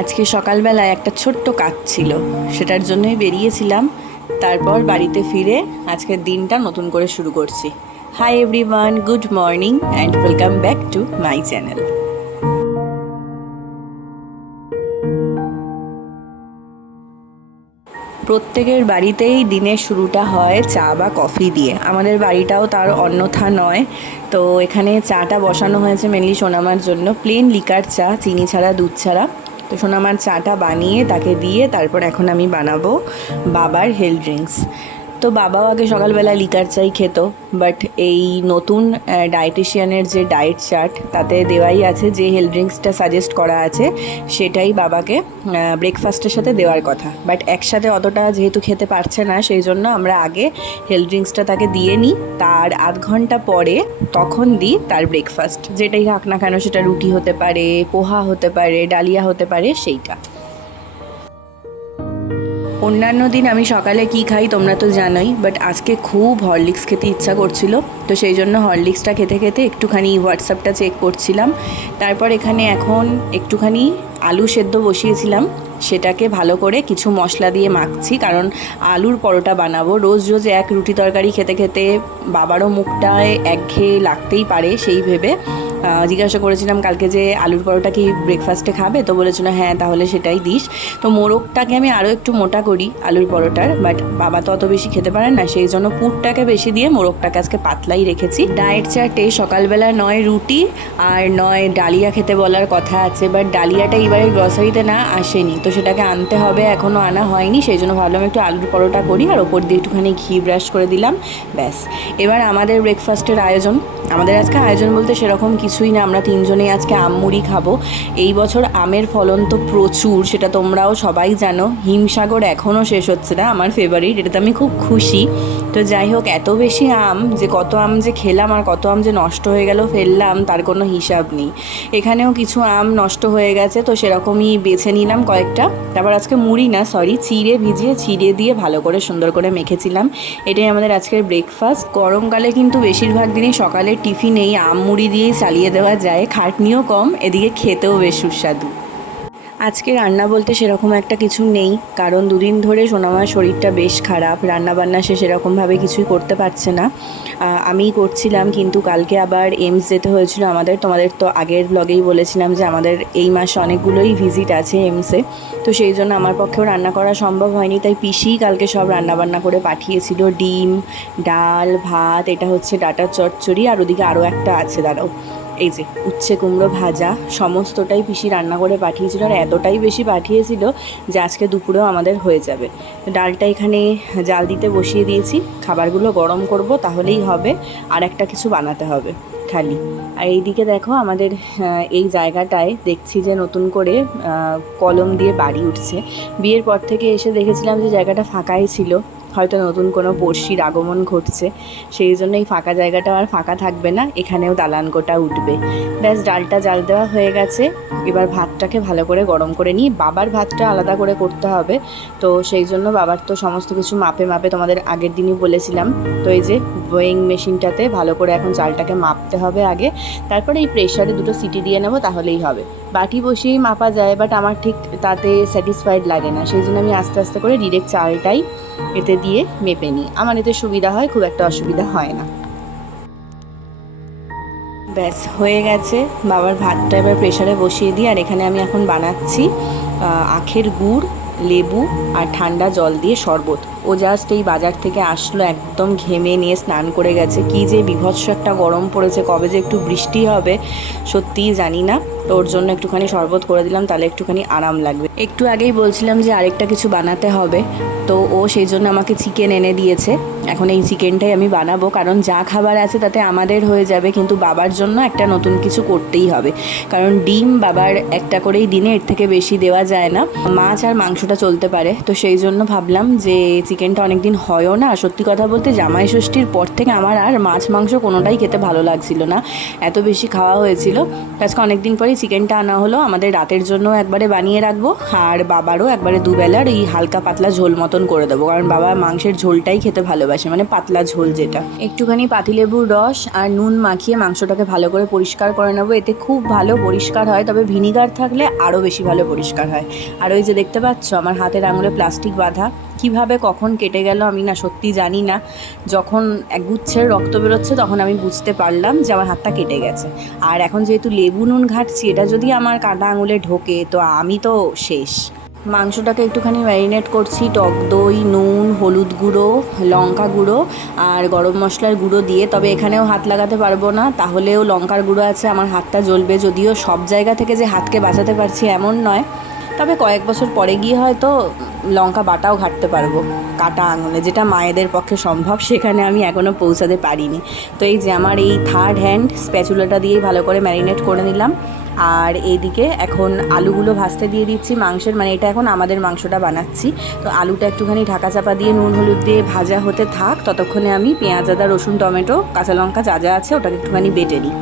আজকে সকালবেলায় একটা ছোট্ট কাজ ছিল। সেটার জন্যই বেরিয়েছিলাম। তারপর বাড়িতে ফিরে আজকের দিনটা নতুন করে শুরু করছি। Hi everyone good morning and welcome back to my channel প্রত্যেকের বাড়িতেই দিনের শুরুটা হয় চা বা কফি দিয়ে। আমাদের বাড়িটাও তার অন্যথা নয়। তো এখানে চাটা বসানো হয়েছে মেনলি সোনামার জন্য। প্লেন লিকার চা, চিনি ছাড়া, দুধ ছাড়া। তো সোনামার চাটা বানিয়ে তাকে দিয়ে তারপর এখন আমি বানাবো বাবার হেলথ ড্রিঙ্কস তো বাবাও আগে সকালবেলা লিকার চাই খেত বাট এই নতুন ডায়েটিশিয়ানের যে ডায়েট চার্ট তাতে দেওয়াই আছে যে হেলথ ড্রিঙ্কসটা সাজেস্ট করা আছে, সেটাই বাবাকে ব্রেকফাস্টের সাথে দেওয়ার কথা। বাট একসাথে অতটা যেহেতু খেতে পারছে না, সেই জন্য আমরা আগে হেলথ ড্রিঙ্কসটা তাকে দিয়ে নিই তার আধ ঘণ্টা পরে তখন দিই তার ব্রেকফাস্ট যেটাই হোক না কেন, সেটা রুটি হতে পারে, পোহা হতে পারে, ডালিয়া হতে পারে, সেইটা। অন্যান্য দিন আমি সকালে কি খাই তোমরা তো জানোই বাট আজকে খুব হরলিক্স খেতে ইচ্ছা করছিল, তো সেই জন্য হরলিক্সটা খেতে খেতে একটুখানি হোয়াটসঅ্যাপটা চেক করছিলাম। তারপর এখানে এখন একটুখানি আলু সেদ্ধ বসিয়েছিলাম সেটাকে ভালো করে কিছু মশলা দিয়ে মাখছি, কারণ আলুর পরোটা বানাবো। রোজ রোজ এক রুটি তরকারি খেতে খেতে বাবারও মুখটায় একঘেয়ে লাগতেই পারে সেই ভেবে। জিজ্ঞাসা করেছিলাম, কালকে যে আলুর পরোটা কি ব্রেকফাস্টে খাবে? তো বলেছিল হ্যাঁ তাহলে সেটাই দিস। তো মোরগটাকে আমি আরও একটু মোটা করি আলুর পরোটার বাট বাবা তো অত বেশি খেতে পারেন না, সেই জন্য পুরটাকে বেশি দিয়ে মোরগটাকে আজকে পাতলাই রেখেছি। ডায়েট চার্টে সকালবেলা নয় রুটি আর নয় ডালিয়া খেতে বলার কথা আছে বাট ডালিয়াটা এবারে গ্রসারিতে না আসেনি। তো সেটাকে আনতে হবে এখনও আনা হয়নি, সেই জন্য ভাবলাম একটু আলুর পরোটা করি আর ওপর দিয়ে একটুখানি ঘি ব্রাশ করে দিলাম, ব্যাস। এবার আমাদের ব্রেকফাস্টের আয়োজন। আমাদের আজকে আয়োজন বলতে সেরকম কিছুই না, আমরা তিনজনেই আজকে আম মুড়ি খাব। এই বছর আমের ফলন তো প্রচুর, সেটা তোমরাও সবাই জানো। হিমসাগর এখনও শেষ হচ্ছে না, আমার ফেভারিট এটাতে আমি খুব খুশি। তো যাই হোক, এত বেশি আম যে কত আম যে খেলাম আর কত আম যে নষ্ট হয়ে গেল ফেললাম, তার কোনো হিসাব নেই। এখানেও কিছু আম নষ্ট হয়ে গেছে, তো সেরকমই বেছে নিলাম কয়েকটা। তারপর আজকে মুড়ি না সরি চিড়ে ভিজিয়ে চিড়ে দিয়ে ভালো করে সুন্দর করে মেখেছিলাম। এটাই আমাদের আজকের ব্রেকফাস্ট গরমকালে কিন্তু বেশিরভাগ দিনই সকালে টিফিনেই আম মুড়ি দিয়েই চালিয়ে দেওয়া যায়। খাটনিও কম, এদিকে খেতেও বেশ সুস্বাদু। আজকে রান্না বলতে সেরকম একটা কিছু নেই, কারণ দুদিন ধরে সোনামার শরীরটা বেশ খারাপ রান্না বান্না সে সেরকমভাবে কিছুই করতে পারছে না। আমিই করছিলাম, কিন্তু কালকে আবার এমস যেতে হয়েছিল আমাদের, তোমাদের তো আগের ব্লগেই বলেছিলাম যে আমাদের এই মাসে অনেকগুলোই ভিজিট আছে এমসে তো সেই জন্য আমার পক্ষেও রান্না করা সম্ভব হয়নি, তাই পিসি কালকে সব রান্না বান্না করে পাঠিয়েছিল। ডিম, ডাল, ভাত, এটা হচ্ছে ডাটার চচ্চড়ি, আর ওদিকে আরও একটা আছে, দাঁড়াও। এই যে উচ্ছে কুমড়ো ভাজা, সমস্তটাই পিসি রান্না করে পাঠিয়েছিল আর এতটাই বেশি পাঠিয়েছিল যে আজকে দুপুরেও আমাদের হয়ে যাবে। ডালটা এখানে জাল দিতে বসিয়ে দিয়েছি, খাবারগুলো গরম করব, তাহলেই হবে, আর একটা কিছু বানাতে হবে, খালি। আর এইদিকে দেখো আমাদের এই জায়গাটায় দেখছি যে নতুন করে কলম দিয়ে বাড়ি উঠছে। বিয়ের পর থেকে এসে দেখেছিলাম যে জায়গাটা ফাঁকাই ছিল। হয়তো নতুন কোনো পড়শির আগমন ঘটছে, সেই জন্য এই ফাঁকা জায়গাটা আর ফাঁকা থাকবে না, এখানেও দালানকোটা উঠবে। ব্যাস, ডালটা জাল দেওয়া হয়ে গেছে, এবার ভাতটাকে ভালো করে গরম করে নিই বাবার ভাতটা আলাদা করে করতে হবে, তো সেই জন্য বাবার তো সমস্ত কিছু মাপে মাপে তোমাদের আগের দিনই বলেছিলাম, তো এই যে ওয়েইং মেশিনটাতে ভালো করে এখন চালটাকে মাপতে হবে আগে, তারপরে এই প্রেশারে দুটো সিটি দিয়ে নেব, তাহলেই হবে। বাটি বসিয়েই মাপা যায় বাট আমার ঠিক তাতে স্যাটিসফাইড লাগে না। সেই জন্য আমি আস্তে আস্তে করে ডিরেক্ট চালটাই এতে দিয়ে মেপে নিই। আমার এতে সুবিধা হয়, খুব একটা অসুবিধা হয় না। ব্যাস, হয়ে গেছে। বাবার ভাতটা এবার প্রেশারে বসিয়ে দিই, আর এখানে আমি এখন বানাচ্ছি আখের গুড়, লেবু আর ঠান্ডা জল দিয়ে শরবত। ও জাস্ট এই বাজার থেকে আসলো, একদম ঘেমে নিয়ে স্নান করে গেছে। কি যে বিভৎস একটা গরম পড়েছে, কবে যে একটু বৃষ্টি হবে, সত্যিই জানি না। তো ওর জন্য একটুখানি শরবত করে দিলাম, তাহলে একটুখানি আরাম লাগবে। একটু আগেই বলছিলাম যে আরেকটা কিছু বানাতে হবে, তো ও সেই জন্য আমাকে চিকেন এনে দিয়েছে। এখন এই চিকেনটাই আমি বানাবো, কারণ যা খাবার আছে তাতে আমাদের হয়ে যাবে, কিন্তু বাবার জন্য একটা নতুন কিছু করতেই হবে। কারণ ডিম বাবার একটা করেই দিনে, এর থেকে বেশি দেওয়া যায় না। মাছ আর মাংসটা চলতে পারে, তো সেই জন্য ভাবলাম যে চিকেনটা অনেক দিন হয়ও না। সত্যি কথা বলতে জামাই ষষ্ঠীর পর থেকে আমার আর মাছ মাংস কোনোটাই খেতে ভালো লাগছিল না। এত বেশি খাওয়া হয়েছিল আজকে অনেক দিন পরেই চিকেনটা আনা হলো। আমাদের রাতের জন্য একবারে বানিয়ে রাখব। আর বাবারও একবারে দুবেলার এই হালকা পাতলা ঝোল মতন করে দেবো। কারণ বাবা মাংসের ঝোলটাই খেতে ভালোবাসে মানে পাতলা ঝোল যেটা। একটুখানি পাতিলেবুর রস আর নুন মাখিয়ে মাংসটাকে ভালো করে পরিষ্কার করে নেব। এতে খুব ভালো পরিষ্কার হয়, তবে ভিনিগার থাকলে আরও বেশি ভালো পরিষ্কার হয়। আর ওই যে দেখতে পাচ্ছ, আমার হাতের আঙুলে প্লাস্টিক বাঁধা। কীভাবে কখন কেটে গেল আমি না সত্যি জানি না। যখন একগুচ্ছের রক্ত বেরোচ্ছে তখন আমি বুঝতে পারলাম যে আমার হাতটা কেটে গেছে। আর এখন যেহেতু লেবু নুন ঘাটছি, এটা যদি আমার কাটা আঙুলে ঢোকে তো আমি তো শেষ। মাংসটাকে একটুখানি ম্যারিনেট করছি, টক দই, নুন, হলুদ গুঁড়ো, লঙ্কা গুঁড়ো আর গরম মশলার গুঁড়ো দিয়ে। তবে এখানেও হাত লাগাতে পারব না, তাহলেও লঙ্কার গুঁড়ো আছে, আমার হাতটা জ্বলবে। যদিও সব জায়গা থেকে যে হাতকে বাঁচাতে পারছি এমন নয়। তবে কয়েক বছর পরে গিয়ে হয়তো লঙ্কা বাটাও ঘাটতে পারব, কাটা আঙুলে, যেটা মায়েদের পক্ষে সম্ভব, সেখানে আমি এখনও পৌঁছাতে পারিনি। তো এই যে আমার এই থার্ড হ্যান্ড স্প্যাচুলাটা দিয়েই ভালো করে ম্যারিনেট করে নিলাম। আর এইদিকে এখন আলুগুলো ভাজতে দিয়ে দিচ্ছি মাংসের মানে এটা এখন আমাদের মাংসটা বানাচ্ছি। তো আলুটা একটুখানি ঢাকা চাপা দিয়ে নুন, হলুদ দিয়ে ভাজা হতে থাক। ততক্ষণে আমি পেঁয়াজ, আদা, রসুন, টমেটো, কাঁচা লঙ্কা যা যা আছে ওটাকে একটুখানি বেটে নিই।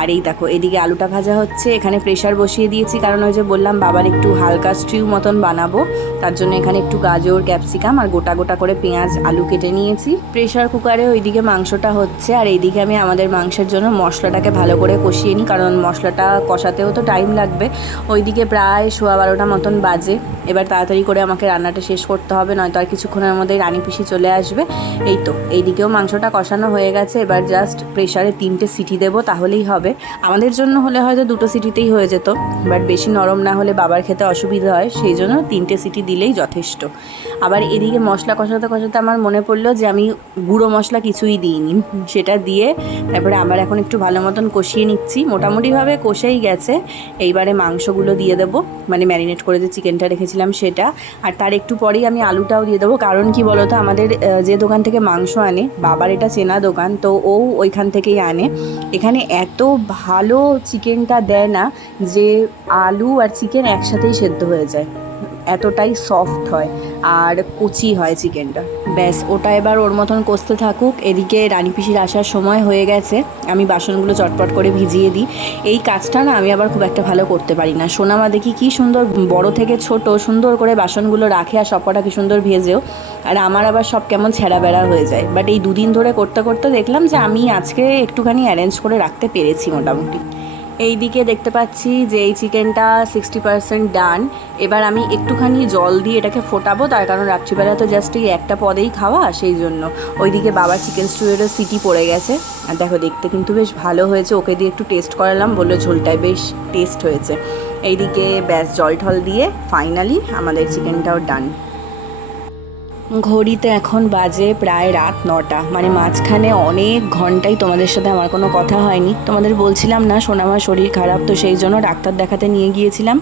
আর এই দেখো, এদিকে আলুটা ভাজা হচ্ছে। এখানে প্রেশার বসিয়ে দিয়েছি, কারণ ওই যে বললাম, বাবার একটু হালকা স্টিউ মতন বানাবো। তার জন্য এখানে একটু গাজর ক্যাপসিকাম আর গোটা গোটা করে পেঁয়াজ, আলু কেটে নিয়েছি। প্রেশার কুকারে ওইদিকে মাংসটা হচ্ছে, আর এইদিকে আমি আমাদের মাংসের জন্য মশলাটাকে ভালো করে কষিয়ে নিই, কারণ মশলাটা কষাতেও তো টাইম লাগবে। ওইদিকে প্রায় সোয়া বারোটা মতন বাজে। এবার তাড়াতাড়ি করে আমাকে রান্নাটা শেষ করতে হবে, নয়তো আর কিছুক্ষণের মধ্যে রানী পিসি চলে আসবে। এই তো, এইদিকেও মাংসটা কষানো হয়ে গেছে, এবার জাস্ট প্রেশারে তিনটে সিটি দেবো, তাহলেই হবে। আমাদের জন্য হলে হয়তো দুটো সিটিতেই হয়ে যেত। বাট বেশি নরম না হলে বাবার খেতে অসুবিধা হয়, সেই জন্য তিনটে সিটি দিলেই যথেষ্ট। আবার এদিকে মশলা কষাতে কষাতে আমার মনে পড়ল যে আমি গুঁড়ো মশলা কিছুই দিইনি। সেটা দিয়ে তারপরে আবার এখন একটু ভালো মতন কষিয়ে নিচ্ছি। মোটামুটিভাবে কষেই গেছে। এইবারে মাংসগুলো দিয়ে দেবো। মানে ম্যারিনেট করে যে চিকেনটা রেখেছিলাম সেটা। আর তার একটু পরেই আমি আলুটাও দিয়ে দেবো। কারণ কি বলতো? আমাদের যে দোকান থেকে মাংস আনে, বাবার এটা চেনা দোকান, তো ও ওইখান থেকেই আনে। এখানে এত ভালো চিকেনটা দেয় না যে আলু আর চিকেন একসাথেই সেদ্ধ হয়ে যায়। এতটাই সফট হয় আর কুচি হয় চিকেনটা। ব্যাস, ওটা এবার ওর মতন কষতে থাকুক। এদিকে রানী পিসির আসার সময় হয়ে গেছে। আমি বাসনগুলো চটপট করে ভিজিয়ে দিই। এই কাজটা না আমি আবার খুব একটা ভালো করতে পারি না। সোনামা দেখি কি সুন্দর বড় থেকে ছোট সুন্দর করে বাসনগুলো রাখে আর সবকটা কি সুন্দর ভেজেও। আর আমার আবার সব কেমন ছেঁড়া বেড়া হয়ে যায়। বাট এই দুদিন ধরে করতে করতে দেখলাম যে আমি আজকে একটুখানি অ্যারেঞ্জ করে রাখতে পেরেছি মোটামুটি। এই দিকে দেখতে পাচ্ছি যে এই চিকেনটা সিক্সটি পার্সেন্ট ডান এবার আমি একটুখানি জল দিয়ে এটাকে ফোটাবো, তার কারণ রাত্রিবেলা তো জাস্ট এই একটা পদেই খাওয়া, সেই জন্য। ওইদিকে বাবার চিকেন স্টুয়েরও সিটি পড়ে গেছে। আর দেখো, দেখতে কিন্তু বেশ ভালো হয়েছে। ওকে দিয়ে একটু টেস্ট করালাম, বলল ঝোলটাই বেশ টেস্ট হয়েছে। এইদিকে ব্যাস জল ঠল দিয়ে ফাইনালি আমাদের চিকেনটাও ডান ঘড়িতে এখন বাজে প্রায় রাত নটা। মানে মাঝখানে অনেক ঘন্টাই তোমাদের সাথে আমার কোনো কথা হয়নি। তোমাদের বলছিলাম না সোনামার শরীর খারাপ, তো সেই জন্য ডাক্তার দেখাতে নিয়ে গিয়েছিলাম।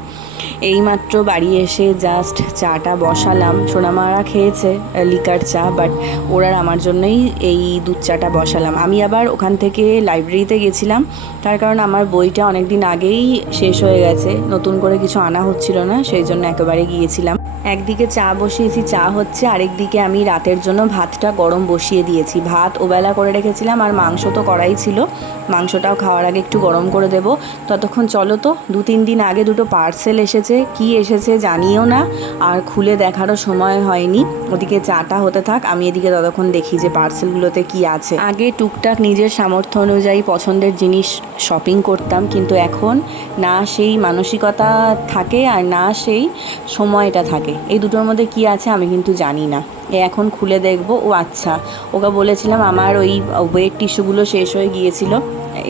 এইমাত্র বাড়ি এসে জাস্ট চাটা বসালাম। সোনামারা খেয়েছে লিকার চা বাট ওরা আমার জন্যই এই দুধ চাটা বসালাম। আমি আবার ওখান থেকে লাইব্রেরিতে গেছিলাম। তার কারণ আমার বইটা অনেক দিন আগেই শেষ হয়ে গেছে। নতুন করে কিছু আনা হচ্ছিল না, সেই জন্য একেবারে গিয়েছিলাম। একদিকে চা বসিয়েছি, চা হচ্ছে, আরেকদিকে আমি রাতের জন্য ভাতটা গরম বসিয়ে দিয়েছি। ভাত ওবেলা করে রেখেছিলাম আর মাংস তো করাই ছিল। মাংসটাও খাওয়ার আগে একটু গরম করে দেবো। ততক্ষণ চলো তো দু তিন দিন আগে দুটো পার্সেল এসেছে। কি এসেছে জানিও না, আর খুলে দেখারও সময় হয়নি। ওদিকে চাটা হতে থাক, আমি এদিকে ততক্ষণ দেখি যে পার্সেলগুলোতে কি আছে। আগে টুকটাক নিজের সামর্থ্য অনুযায়ী পছন্দের জিনিস শপিং করতাম, কিন্তু এখন না সেই মানসিকতা থাকে আর না সেই সময়টা থাকে। এই দুটোর মধ্যে কি আছে আমি কিন্তু জানি না। এ এখন খুলে দেখব। ও আচ্ছা ওকে বলেছিলাম আমার ওই ওয়েট টিস্যুগুলো শেষ হয়ে গিয়েছিল।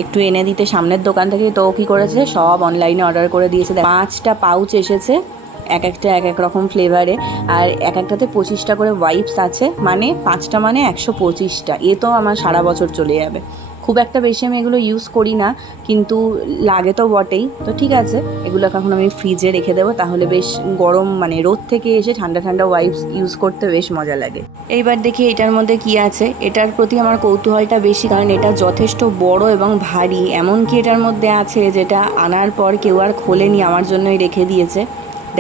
একটু এনে দিতে সামনের দোকান থেকে। তো কী করেছে? সব অনলাইনে অর্ডার করে দিয়েছে। পাঁচটা পাউচ এসেছে এক একটা, এক এক রকম ফ্লেভারে আর এক একটাতে পঁচিশটা করে ওয়াইপস আছে। মানে পাঁচটা মানে একশো পঁচিশটা। এ তো আমার সারা বছর চলে যাবে। খুব একটা বেশি আমি এগুলো ইউজ করি না কিন্তু লাগে তো বটেই। তো ঠিক আছে, এগুলোকে এখন আমি ফ্রিজে রেখে দেবো, তাহলে বেশ গরম মানে রোদ থেকে এসে ঠান্ডা ঠান্ডা ওয়াইপস ইউজ করতে বেশ মজা লাগে। এইবার দেখি এটার মধ্যে কি আছে। এটার প্রতি আমার কৌতূহলটা বেশি, কারণ এটা যথেষ্ট বড় এবং ভারী। এমনকি এটার মধ্যে আছে যেটা আনার পর কেউ আর খোলেনি, আমার জন্যই রেখে দিয়েছে।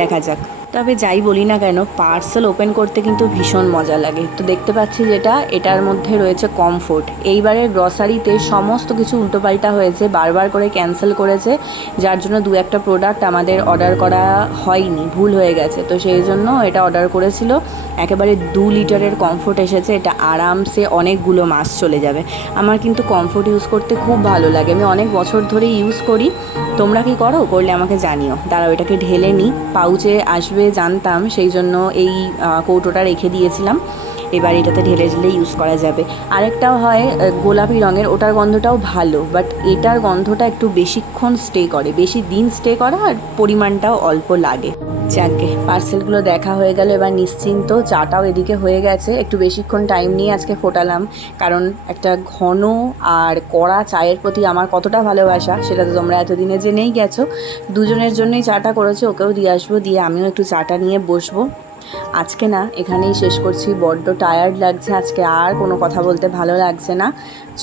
দেখা যাক। তবে যাই বলি না কেন পার্সেল ওপেন করতে কিন্তু ভীষণ মজা লাগে। তো দেখতে পাচ্ছি যেটা, এটার মধ্যে রয়েছে কমফোর্ট এইবারে গ্রসারিতে সমস্ত কিছু উল্টোপাল্টা হয়েছে, বারবার করে ক্যান্সেল করেছে, যার জন্য দু একটা প্রোডাক্ট আমাদের অর্ডার করা হয়নি, ভুল হয়ে গেছে। তো সেই জন্য এটা অর্ডার করেছিল। একেবারে দু লিটারের কমফোর্ট এসেছে, এটা আরামসে অনেকগুলো মাস চলে যাবে। আমার কিন্তু কমফোর্ট ইউজ করতে খুব ভালো লাগে। আমি অনেক বছর ধরে ইউজ করি। তোমরা কি করো? করলে আমাকে জানিও। দাঁড়াও, এটাকে ঢেলে নিই। পাউচে আসবে, জানতাম, সেই জন্য এই কৌটোটা রেখে দিয়েছিলাম। এবার এটাতে ঢেলে ঢেলে ইউজ করা যাবে। আরেকটাও হয় গোলাপি রঙের, ওটার গন্ধটাও ভালো বাট এটার গন্ধটা একটু বেশিক্ষণ স্টে করে। বেশি দিন স্টে করে আর পরিমাণটাও অল্প লাগে। যাকে পার্সেলগুলো দেখা হয়ে গেল, এবার নিশ্চিন্ত চাটাও এদিকে হয়ে গেছে। একটু বেশিক্ষণ টাইম নিয়ে আজকে ফোটালাম, কারণ একটা ঘন আর কড়া চায়ের প্রতি আমার কতটা ভালোবাসা, সেটা তো তোমরা এতদিনে জেনেই গেছো। দুজনের জন্যই চাটা করেছে, ওকেও দিয়ে আসব, দিয়ে আমিও একটু চাটা নিয়ে বসবো। আজকে না, এখানেই শেষ করছি। বড্ড টায়ার্ড লাগছে আজকে, আর কোনো কথা বলতে ভালো লাগছে না।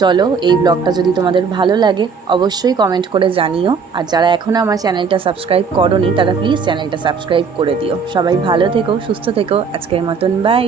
চলো, এই ব্লগটা যদি তোমাদের ভালো লাগে, অবশ্যই কমেন্ট করে জানিও। আর যারা এখনও আমার চ্যানেলটা সাবস্ক্রাইব করনি, তারা প্লিজ চ্যানেলটা সাবস্ক্রাইব করে দিও। সবাই ভালো থেকো, সুস্থ থেকো। আজকের মতন বাই